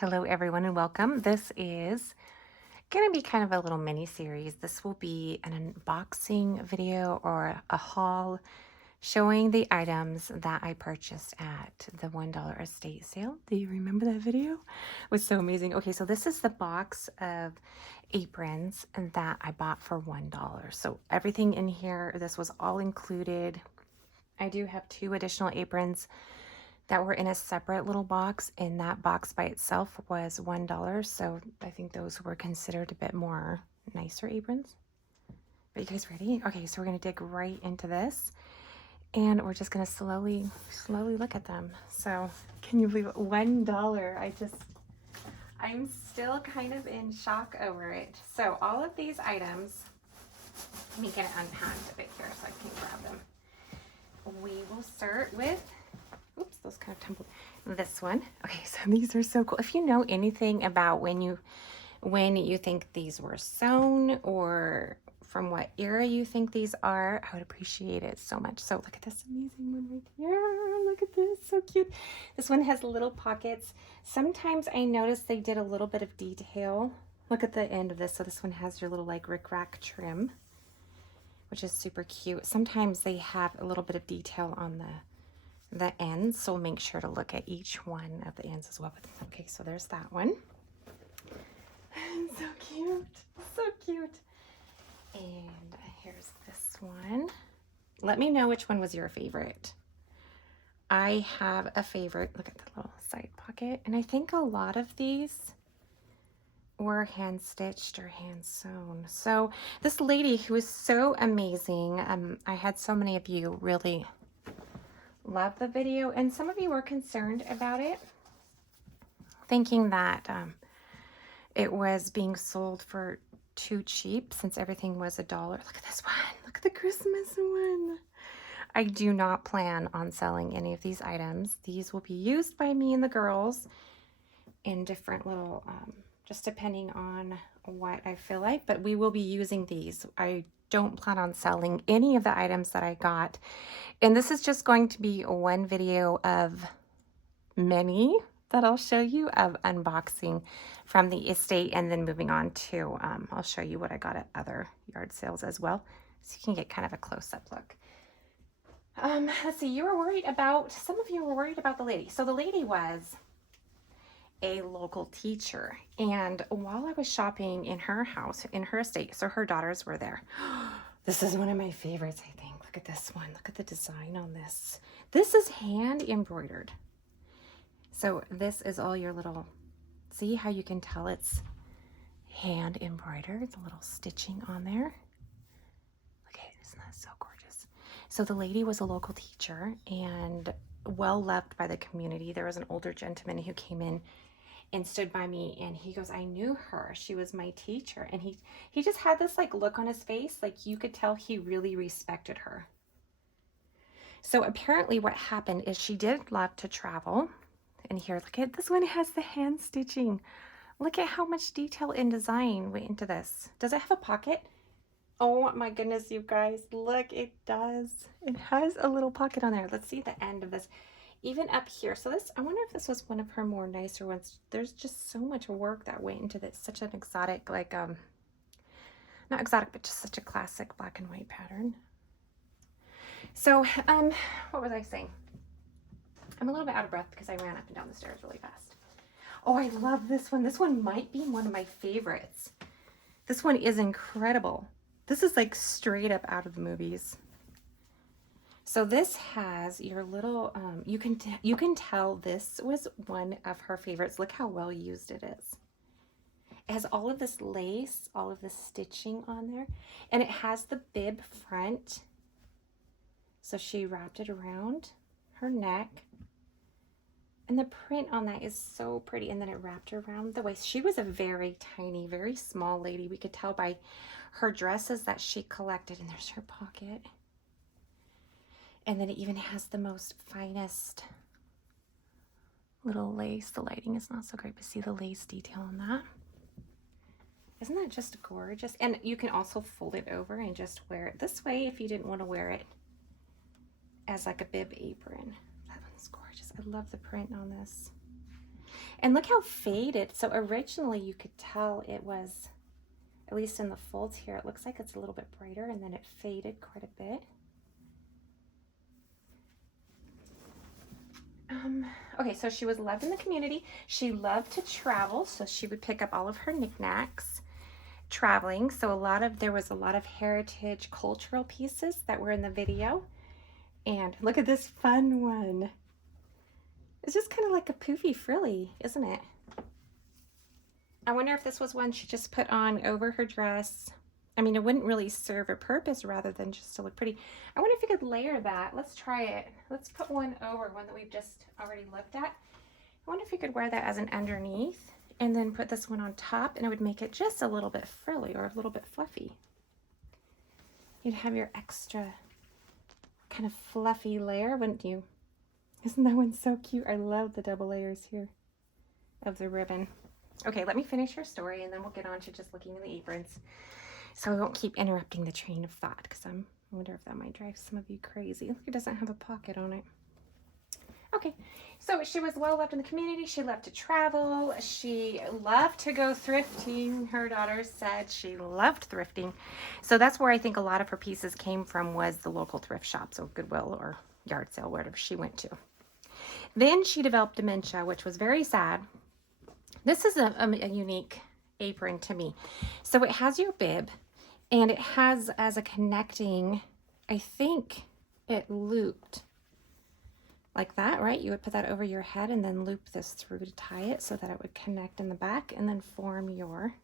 Hello everyone and welcome. This is going to be kind of a little mini series. This will be an unboxing video or a haul showing the items that I purchased at the $1 estate sale. Do you remember that video? It was so amazing. Okay, so this is the box of aprons that I bought for $1. So everything in here, this was all included. I do have 2 additional aprons that were in a separate little box, and that box by itself was $1. So I think those were considered a bit more nicer aprons. But you guys ready? Okay, so we're gonna dig right into this, and we're just gonna slowly look at them. So can you believe it? $1. I'm still kind of in shock over it. So all of these items, let me get it unpacked a bit here so I can grab them. We will start with, oops, those kind of tumbled. This one. Okay, so these are so cool. If you know anything about when you think these were sewn or from what era you think these are, I would appreciate it so much. So look at this amazing one right here. Look at this, so cute. This one has little pockets. Sometimes I noticed they did a little bit of detail. Look at the end of this. So this one has your little like rickrack trim, which is super cute. Sometimes they have a little bit of detail on the ends, so make sure to look at each one of the ends as well. Okay, so there's that one. So cute, so cute. And here's this one. Let me know which one was your favorite. I have a favorite. Look at the little side pocket, and I think a lot of these were hand stitched or hand sewn. So this lady who is so amazing, I had so many of you really love the video, and some of you were concerned about it, thinking that it was being sold for too cheap since everything was $1. Look at this one. Look at the Christmas one. I do not plan on selling any of these items. These will be used by me and the girls in different little, just depending on what I feel like, but we will be using these. I don't plan on selling any of the items that I got. And this is just going to be one video of many that I'll show you of unboxing from the estate, and then moving on to, I'll show you what I got at other yard sales as well. So you can get kind of a close-up look. Let's see, some of you were worried about the lady. So the lady was a local teacher, and while I was shopping in her house, in her estate, so her daughters were there. This is one of my favorites, I think. Look at this one. Look at the design on this. This is hand embroidered. So this is all your little, see how you can tell it's hand embroidered, the little stitching on there. Okay, isn't that so gorgeous? So the lady was a local teacher and well loved by the community. There was an older gentleman who came in and stood by me, and he goes, I knew her, she was my teacher. And he just had this like look on his face, like you could tell he really respected her. So apparently what happened is she did love to travel. And here, look at this one, has the hand stitching. Look at how much detail and design went into this. Does it have a pocket? Oh my goodness, you guys, look, it does. It has a little pocket on there. Let's see the end of this. Even up here. So this, I wonder if this was one of her more nicer ones. There's just so much work that went into this. Such an exotic, like, not exotic, but just such a classic black and white pattern. So, what was I saying? I'm a little bit out of breath because I ran up and down the stairs really fast. Oh, I love this one. This one might be one of my favorites. This one is incredible. This is like straight up out of the movies. So this has your little, you can tell this was one of her favorites. Look how well used it is. It has all of this lace, all of this stitching on there, and it has the bib front. So she wrapped it around her neck, and the print on that is so pretty. And then it wrapped around the waist. She was a very tiny, very small lady. We could tell by her dresses that she collected. And there's her pocket. And then it even has the most finest little lace. The lighting is not so great, but see the lace detail on that. Isn't that just gorgeous? And you can also fold it over and just wear it this way if you didn't want to wear it as like a bib apron. That one's gorgeous. I love the print on this. And look how faded. So originally you could tell it was, at least in the folds here, it looks like it's a little bit brighter, and then it faded quite a bit. Okay, so she was loved in the community. She loved to travel, so she would pick up all of her knickknacks traveling. So there was a lot of heritage cultural pieces that were in the video. And look at this fun one. It's just kind of like a poofy frilly, isn't it? I wonder if this was one she just put on over her dress. I mean, it wouldn't really serve a purpose rather than just to look pretty. I wonder if you could layer that. Let's try it. Let's put one over, one that we've just already looked at. I wonder if you could wear that as an underneath and then put this one on top, and it would make it just a little bit frilly or a little bit fluffy. You'd have your extra kind of fluffy layer, wouldn't you? Isn't that one so cute? I love the double layers here of the ribbon. Okay, let me finish her story and then we'll get on to just looking at the aprons. So I won't keep interrupting the train of thought, because I wonder if that might drive some of you crazy. Look, it doesn't have a pocket on it. Okay, so she was well loved in the community. She loved to travel. She loved to go thrifting. Her daughter said she loved thrifting. So that's where I think a lot of her pieces came from, was the local thrift shop, so Goodwill or yard sale, wherever she went to. Then she developed dementia, which was very sad. This is a unique apron to me. So it has your bib, and it has as a connecting, I think it looped like that, right? You would put that over your head and then loop this through to tie it so that it would connect in the back and then form your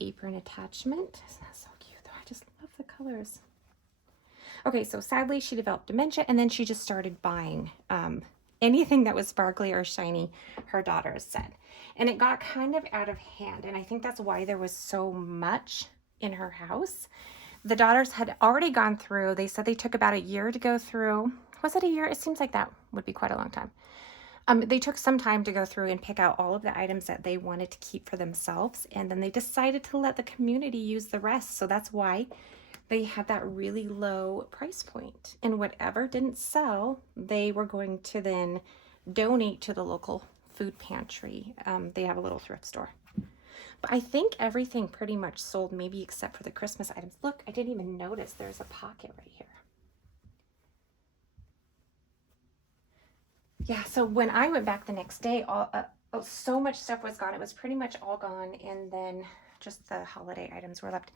apron attachment. Isn't that so cute though? I just love the colors. Okay, so sadly she developed dementia, and then she just started buying anything that was sparkly or shiny, her daughters said. And it got kind of out of hand, and I think that's why there was so much in her house. The daughters had already gone through, they said they took about a year to go through. Was it a year? It seems like that would be quite a long time. They took some time to go through and pick out all of the items that they wanted to keep for themselves, and then they decided to let the community use the rest. So that's why they had that really low price point, and whatever didn't sell, they were going to then donate to the local food pantry. They have a little thrift store. But I think everything pretty much sold, maybe except for the Christmas items. Look, I didn't even notice there's a pocket right here. Yeah, so when I went back the next day, so much stuff was gone. It was pretty much all gone, and then just the holiday items were left.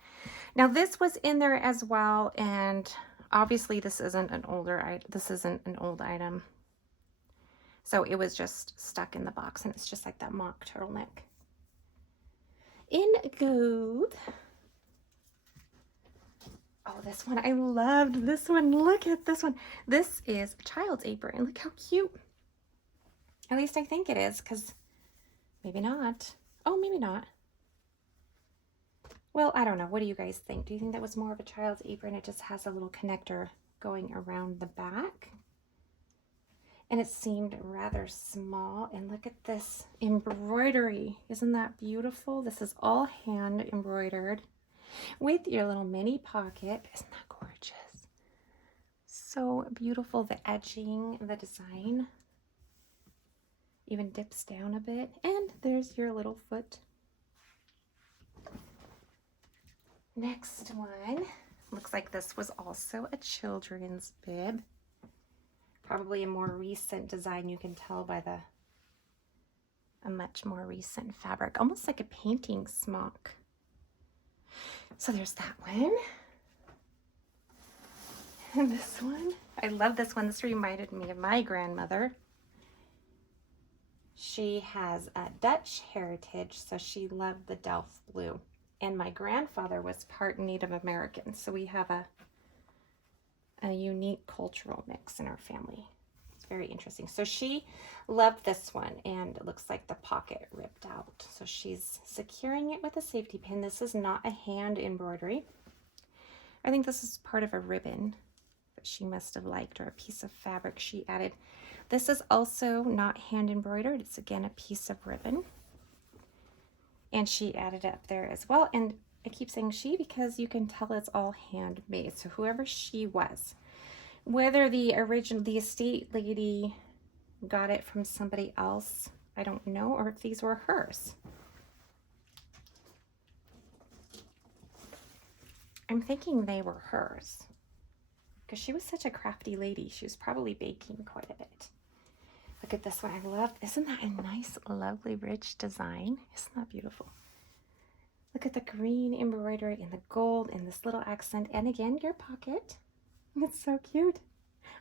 Now this was in there as well, and obviously this isn't an old item. So it was just stuck in the box, and it's just like that mock turtleneck. In gold. Oh, this one, I loved this one. Look at this one. This is a child's apron. Look how cute. At least I think it is, because maybe not. Oh, maybe not. Well, I don't know. What do you guys think? Do you think that was more of a child's apron? It just has a little connector going around the back. And it seemed rather small. And look at this embroidery. Isn't that beautiful? This is all hand embroidered with your little mini pocket. Isn't that gorgeous? So beautiful. The edging, the design even dips down a bit. And there's your little foot. Next one. Looks like this was also a children's bib. Probably a more recent design. You can tell by a much more recent fabric. Almost like a painting smock. So there's that one. And this one. I love this one. This reminded me of my grandmother. She has a Dutch heritage, so she loved the Delft blue. And my grandfather was part Native American, so we have a unique cultural mix in our family. It's very interesting. So she loved this one, and it looks like the pocket ripped out. So she's securing it with a safety pin. This is not a hand embroidery. I think this is part of a ribbon that she must have liked, or a piece of fabric she added. This is also not hand embroidered. It's again a piece of ribbon. And she added it up there as well. And I keep saying she because you can tell it's all handmade. So whoever she was, whether the estate lady got it from somebody else. I don't know, or if these were hers. I'm thinking they were hers because she was such a crafty lady. She was probably baking quite a bit. Look at this one. I love, isn't that a nice, lovely, rich design? Isn't that beautiful? Look at the green embroidery and the gold and this little accent. And again, your pocket. It's so cute.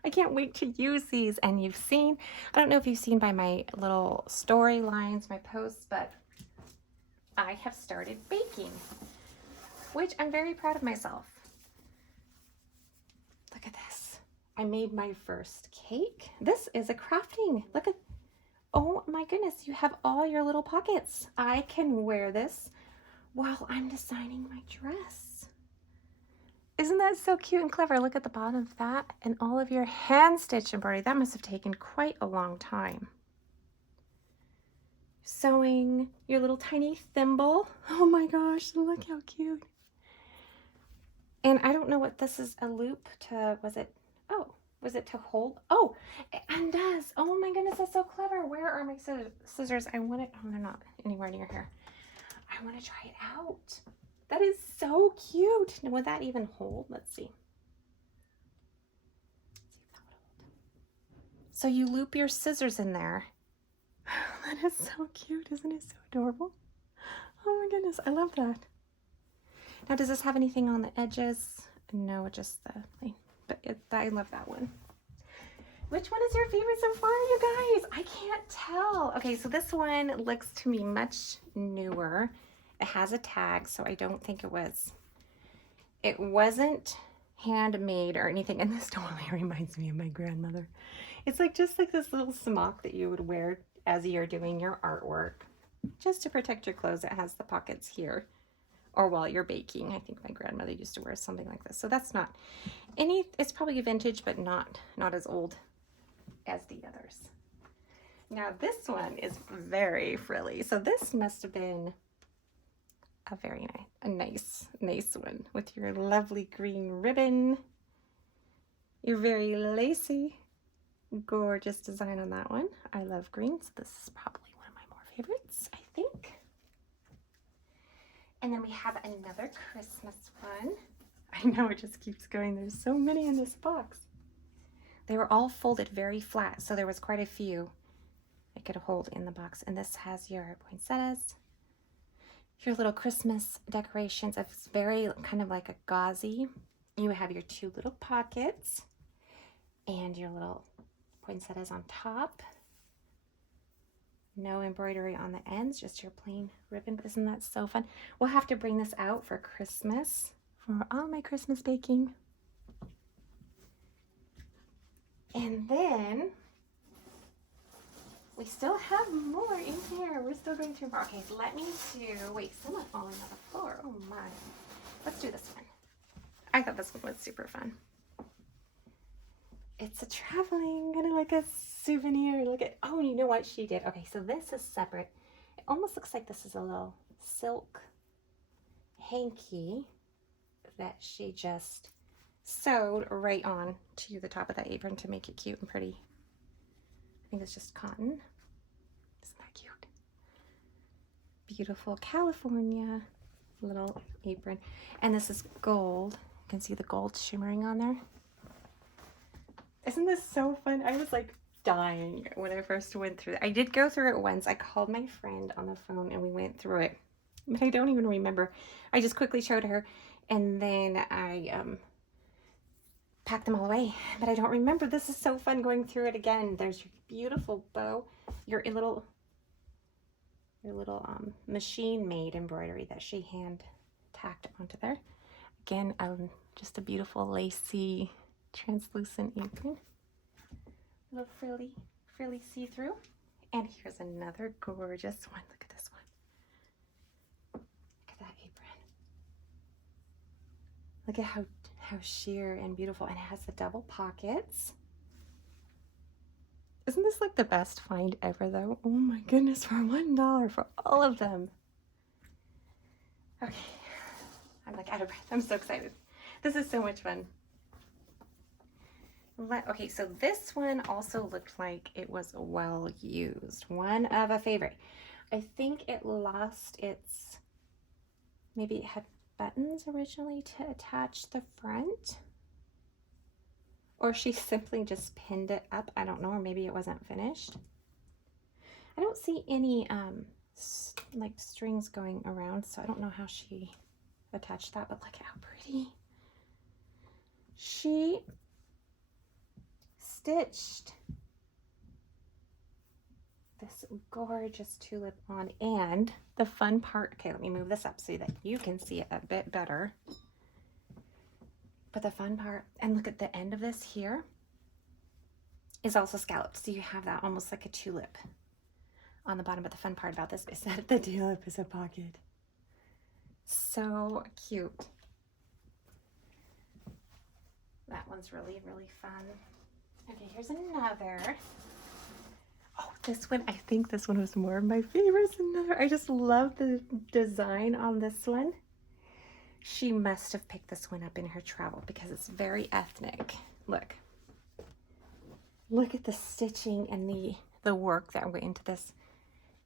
I can't wait to use these. And you've seen, I don't know if you've seen by my little storylines, my posts, but I have started baking, which I'm very proud of myself. Look at this. I made my first cake. This is a crafting. Look at, oh my goodness, you have all your little pockets. I can wear this while I'm designing my dress. Isn't that so cute and clever? Look at the bottom of that and all of your hand stitch embroidery. That must have taken quite a long time. Sewing your little tiny thimble. Oh my gosh, look how cute. And I don't know what this is, a loop to, was it to hold? Oh, it undoes. Oh my goodness, that's so clever. Where are my scissors? I want it, oh, they're not anywhere near here. I want to try it out. That is so cute. Now, would that even hold? Let's see. So you loop your scissors in there. That is so cute. Isn't it so adorable? Oh my goodness, I love that. Now, does this have anything on the edges? No, just the thing. But I love that one. Which one is your favorite so far, you guys? I can't tell. Okay, so this one looks to me much newer. It has a tag, so I don't think it wasn't handmade or anything. And this totally reminds me of my grandmother. It's like just like this little smock that you would wear as you're doing your artwork. Just to protect your clothes, it has the pockets here. Or while you're baking. I think my grandmother used to wear something like this. So that's not any, it's probably vintage, but not as old as the others. Now this one is very frilly. So this must have been a very nice one with your lovely green ribbon. Your very lacy, gorgeous design on that one. I love greens. This is probably one of my more favorites, I think. And then we have another Christmas one. I know, it just keeps going. There's so many in this box. They were all folded very flat, so there was quite a few I could hold in the box. And this has your poinsettias, your little Christmas decorations. It's very kind of like a gauzy. You have your two little pockets and your little poinsettias on top. No embroidery on the ends, just your plain ribbon. But isn't that so fun? We'll have to bring this out for Christmas, for all my Christmas baking. And then we still have more in here. We're still going through more. Okay, so let me do, wait, someone falling on the floor. Oh my. Let's do this one. I thought this one was super fun. It's a traveling, kind of like a souvenir. Look at, oh, you know what she did? Okay, so this is separate. It almost looks like this is a little silk hanky that she just sewed right on to the top of that apron to make it cute and pretty. I think it's just cotton. Isn't that cute? Beautiful California little apron. And this is gold. You can see the gold shimmering on there. Isn't this so fun? I was like dying when I first went through it. I did go through it once. I called my friend on the phone and we went through it. But I don't even remember. I just quickly showed her and then I packed them all away. But I don't remember. This is so fun going through it again. There's your beautiful bow. Your little machine-made embroidery that she hand tacked onto there. Again, just a beautiful lacy translucent apron, a little frilly see-through. And here's another gorgeous one. Look at this one. Look at that apron. Look at how sheer and beautiful, and it has the double pockets. Isn't this like the best find ever though? Oh my goodness, for $1 for all of them. Okay, I'm like out of breath. I'm so excited. This is so much fun. Okay, so this one also looked like it was well used. One of a favorite. I think it lost its, maybe it had buttons originally to attach the front. Or she simply just pinned it up. I don't know, or maybe it wasn't finished. I don't see any like strings going around, so I don't know how she attached that, but look at how pretty. She stitched this gorgeous tulip on, and the fun part, okay, let me move this up so that you can see it a bit better. But the fun part, and look at the end of this here, is also scalloped. So you have that almost like a tulip on the bottom. But the fun part about this is that the tulip is a pocket. So cute. That one's really, really fun. Okay, here's another. Oh, this one, I think this one was more of my favorites. I just love the design on this one. She must have picked this one up in her travel because it's very ethnic. Look at the stitching and the work that went into this.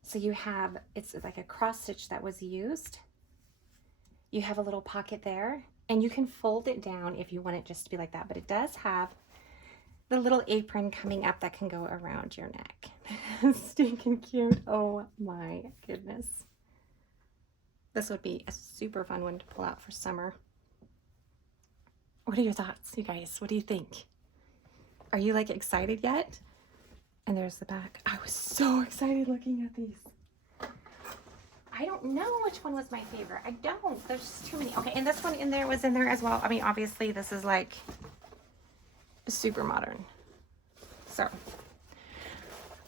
So you have, it's like a cross stitch that was used. You have a little pocket there, and you can fold it down if you want it just to be like that, but it does have the little apron coming up that can go around your neck. Stinking cute. Oh my goodness. This would be a super fun one to pull out for summer. What are your thoughts, you guys? What do you think? Are you like excited yet? And there's the back. I was so excited looking at these. I don't know which one was my favorite. I don't. There's just too many. Okay, and this one was in there as well. I mean, obviously this is like super modern. So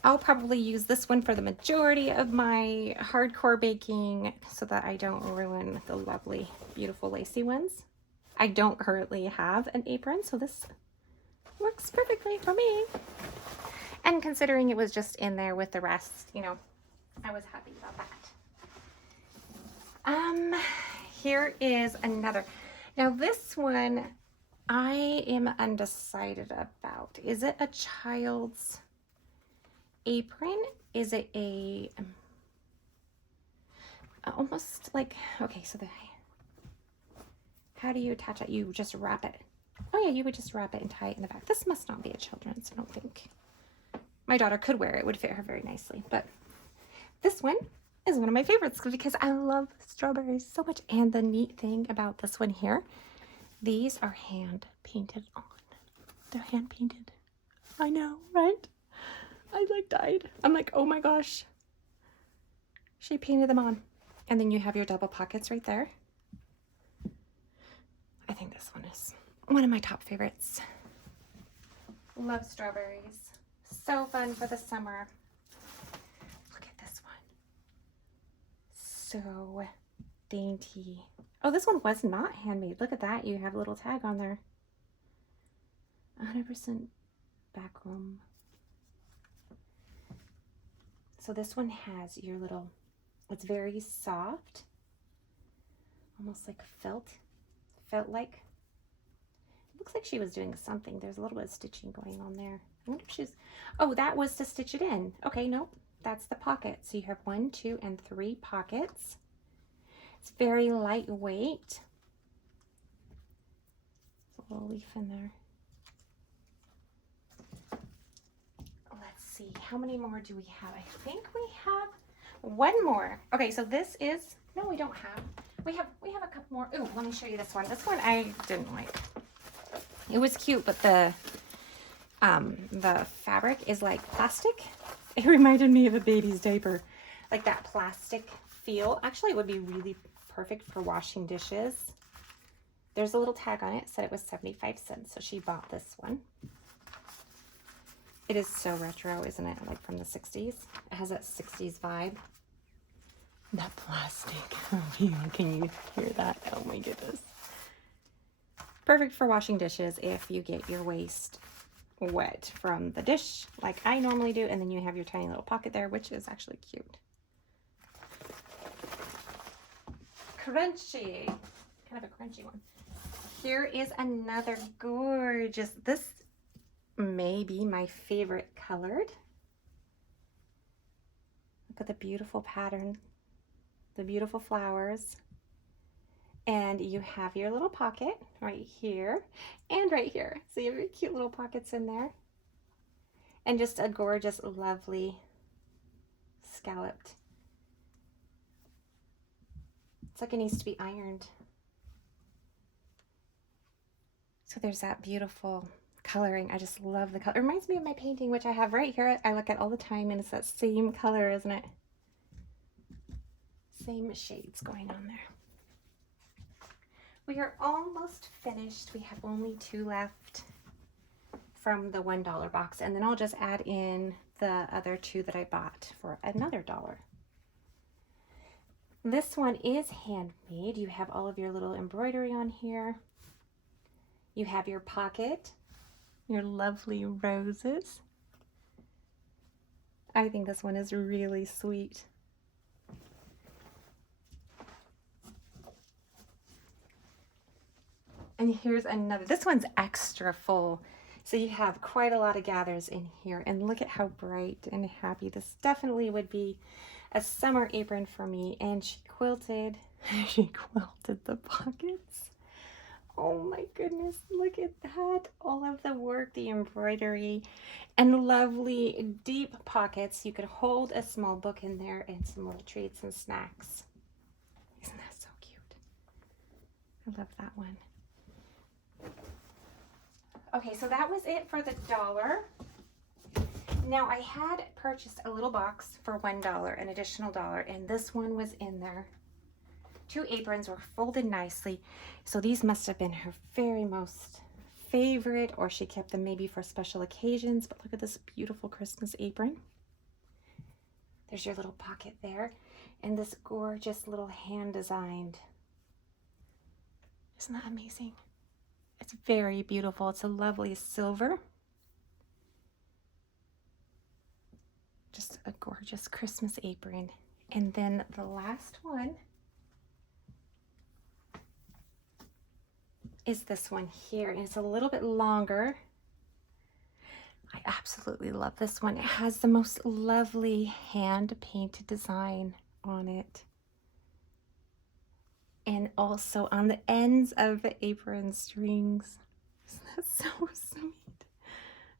I'll probably use this one for the majority of my hardcore baking so that I don't ruin the lovely, beautiful lacy ones. I don't currently have an apron, so this works perfectly for me. And considering it was just in there with the rest, you know, I was happy about that. Here is another. Now this one, I am undecided about. Is it a child's apron? Is it a almost like, okay, so how do you attach it? You just wrap it. Oh yeah, you would just wrap it and tie it in the back. This must not be a children's, I don't think. My daughter could wear it. It would fit her very nicely, but this one is one of my favorites because I love strawberries so much. And the neat thing about this one here, these are hand painted on. They're hand painted. I know, right? I like died. I'm like, oh my gosh. She painted them on. And then you have your double pockets right there. I think this one is one of my top favorites. Love strawberries. So fun for the summer. Look at this one. So dainty. Oh, this one was not handmade. Look at that. You have a little tag on there. 100% backroom. So this one has your little, it's very soft, almost like felt-like. It looks like she was doing something. There's a little bit of stitching going on there. I wonder if she's, oh, that was to stitch it in. Okay, nope, that's the pocket. So you have 1, 2, and 3 pockets. It's very lightweight. There's a little leaf in there. Let's see, how many more do we have? I think we have one more. Okay, so this is, no, we don't have. We have a couple more. Ooh, let me show you this one. This one I didn't like. It was cute, but the fabric is like plastic. It reminded me of a baby's diaper, like that plastic feel. Actually, it would be really perfect for washing dishes. There's a little tag on it, said it was 75 cents, so she bought this one. It is so retro, isn't it? Like from the 60s. It has that 60s vibe. That plastic. Oh, can you hear that? Oh my goodness. Perfect for washing dishes if you get your waste wet from the dish like I normally do, and then you have your tiny little pocket there, which is actually cute. Crunchy. Kind of a crunchy one. Here is another gorgeous, this maybe my favorite colored. Look at the beautiful pattern, the beautiful flowers. And you have your little pocket right here and right here. So you have your cute little pockets in there. And just a gorgeous, lovely scalloped. It's like it needs to be ironed. So there's that beautiful coloring. I just love the color. It reminds me of my painting, which I have right here. I look at all the time, and it's that same color, isn't it? Same shades going on there. We are almost finished. We have only 2 left from the $1 box, and then I'll just add in the other 2 that I bought for another $1. This one is handmade. You have all of your little embroidery on here. You have your pocket, your lovely roses. I think this one is really sweet. And here's another. This one's extra full. So you have quite a lot of gathers in here. And look at how bright and happy. This definitely would be a summer apron for me. And she quilted the pockets. Oh my goodness, look at that. All of the work, the embroidery, and lovely deep pockets. You could hold a small book in there and some little treats and snacks. Isn't that so cute? I love that one. Okay, so that was it for the $1. Now I had purchased a little box for $1, an additional $1, and this one was in there. 2 aprons were folded nicely, so these must have been her very most favorite, or she kept them maybe for special occasions. But look at this beautiful Christmas apron. There's your little pocket there, and this gorgeous little hand designed. Isn't that amazing? It's very beautiful. It's a lovely silver. Just a gorgeous Christmas apron. And then the last one is this one here, and it's a little bit longer. I absolutely love this one. It has the most lovely hand painted design on it, and also on the ends of the apron strings. Isn't that so sweet?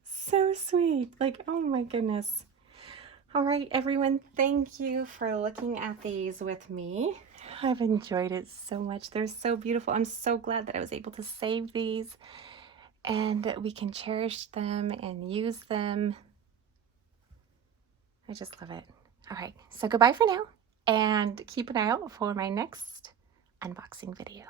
So sweet. Like, oh my goodness. All right, everyone, thank you for looking at these with me. I've enjoyed it so much. They're so beautiful. I'm so glad that I was able to save these, and we can cherish them and use them. I just love it. All right, so goodbye for now, and keep an eye out for my next unboxing video.